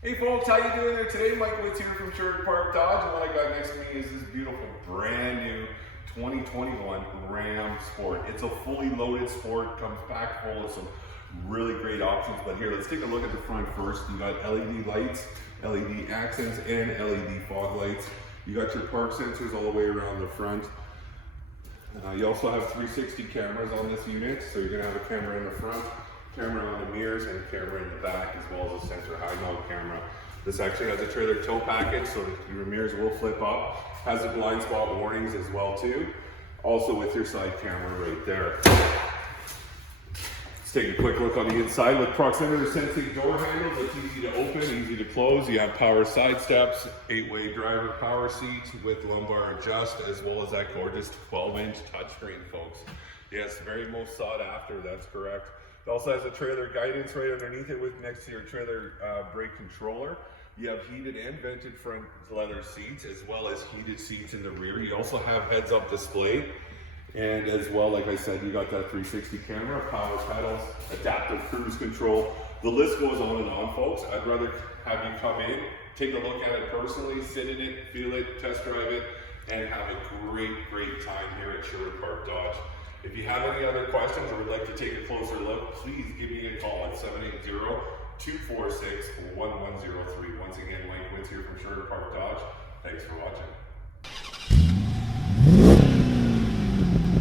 Hey folks, how you doing there today? Mike Witz here from Sherwood Park Dodge, and what I got next to me is this beautiful brand new 2021 Ram Sport. It's a fully loaded Sport, comes packed full of some really great options, but here, let's take a look at the front first. You got LED lights, LED accents, and LED fog lights. You got your park sensors all the way around the front. You also have 360 cameras on this unit, so you're going to have a camera in the front, camera on the mirrors, and a camera in the back, as well as a center high mount camera. This actually has a trailer tow package, so your mirrors will flip up. Has the blind spot warnings as well too. Also with your side camera right there. Let's take a quick look on the inside. With proximity sensing door handles, it's easy to open, easy to close. You have power side steps, 8-way driver power seat with lumbar adjust, as well as that gorgeous 12-inch touchscreen, folks. Yes, very most sought after, that's correct. It also has a trailer guidance right underneath it, with next to your trailer brake controller. You have heated and vented front leather seats, as well as heated seats in the rear. You also have heads-up display. And as well, like I said, you got that 360 camera, power pedals, adaptive cruise control. The list goes on and on, folks. I'd rather have you come in, take a look at it personally, sit in it, feel it, test drive it, and have a great time here at Sherwood Park Dodge. If you have any other questions or would like to take a closer look, please give me a call at 780-246-1103. Once again, Mike Witz here from Sherwood Park Dodge. Thanks for watching.